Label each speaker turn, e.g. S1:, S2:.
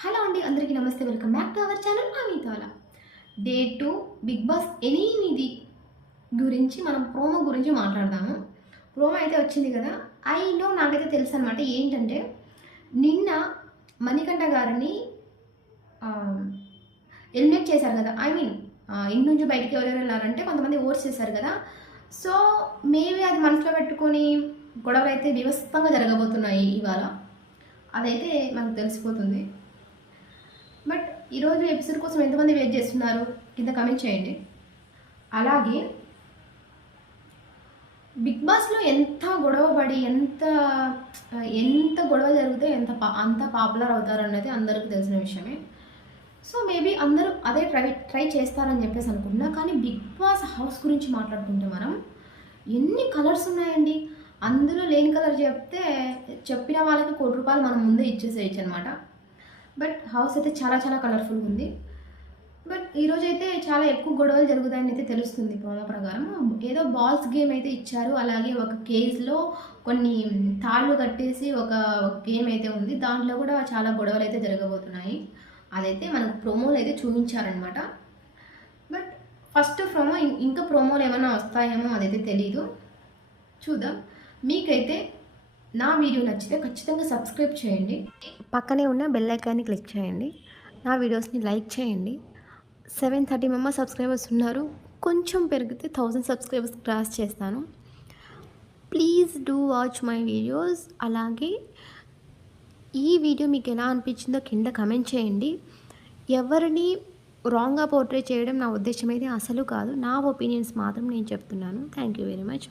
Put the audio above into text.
S1: Hello అండి అందరికీ నమస్తే. Welcome back to our channel అమితోల. Day two big boss ఎనిమిది గురించి మనం ప్రోమో గురించి మాట్లాడదాము. ప్రోమో అయితే వచ్చింది కదా. ఐ నో నాకైతే తెలుసు అనమాట ఏంటంటే నిన్న మణికంఠ గారిని ఎలిమినేట్ చేశారు కదా. ఐ మీన్ ఇంటి నుంచి బయటికి ఎవరెవరు వెళ్ళారంటే కొంతమంది ఓట్స్ చేశారు కదా. సో మేబీ అది మనసులో పెట్టుకొని గొడవలు అయితే వివస్థంగా జరగబోతున్నాయి ఇవాళ. అదైతే మనకు తెలిసిపోతుంది. బట్ ఈరోజు ఎపిసోడ్ కోసం ఎంతమంది వెయిట్ చేస్తున్నారు? కింద కమెంట్ చేయండి. అలాగే బిగ్ బాస్లో ఎంత గొడవ పడి ఎంత ఎంత గొడవ జరిగితే ఎంత పా అంత పాపులర్ అవుతారు అనేది అందరికీ తెలిసిన విషయమే. సో మేబీ అందరూ అదే ట్రై ట్రై చేస్తారని చెప్పేసి అనుకుంటున్నా. కానీ బిగ్ బాస్ హౌస్ గురించి మాట్లాడుకుంటే మనం ఎన్ని కలర్స్ ఉన్నాయండి? అందులో లేని కలర్ చెప్తే చెప్పిన వాళ్ళకి కోటి రూపాయలు మనం ముందే ఇచ్చేసేయచ్చు అనమాట బట్ హౌస్ అయితే చాలా చాలా కలర్ఫుల్గా ఉంది. బట్ ఈరోజు అయితే చాలా ఎక్కువ గొడవలు జరుగుతాయని అయితే తెలుస్తుంది ప్రోమో ప్రకారం. ఏదో బాల్స్ గేమ్ అయితే ఇచ్చారు. అలాగే ఒక కేజ్లో కొన్ని తాళ్ళు కట్టేసి ఒక గేమ్ అయితే ఉంది. దాంట్లో కూడా చాలా గొడవలు అయితే జరగబోతున్నాయి. అదైతే మనకు ప్రోమోలు అయితే చూపించారనమాట బట్ ఫస్ట్ ప్రోమో ఇంకా ప్రోమోలు ఏమైనా వస్తాయేమో అదైతే తెలీదు. చూద్దాం. మీకైతే నా వీడియో నచ్చితే ఖచ్చితంగా సబ్స్క్రైబ్ చేయండి. పక్కనే ఉన్న బెల్ ఐకాన్ని క్లిక్ చేయండి. నా వీడియోస్ని లైక్ చేయండి. సెవెన్ థర్టీ మెంబర్స్ సబ్స్క్రైబర్స్ ఉన్నారు. కొంచెం పెరిగితే థౌజండ్ సబ్స్క్రైబర్స్ క్రాస్ చేస్తాను. Please do watch my videos అలాగే ఈ వీడియో మీకు ఎలా అనిపించిందో కింద కమెంట్ చేయండి. ఎవరిని రాంగ్గా పోర్ట్రేట్ చేయడం నా ఉద్దేశం అయితే అసలు కాదు. నా ఒపీనియన్స్ మాత్రం నేను చెప్తున్నాను. Thank you very much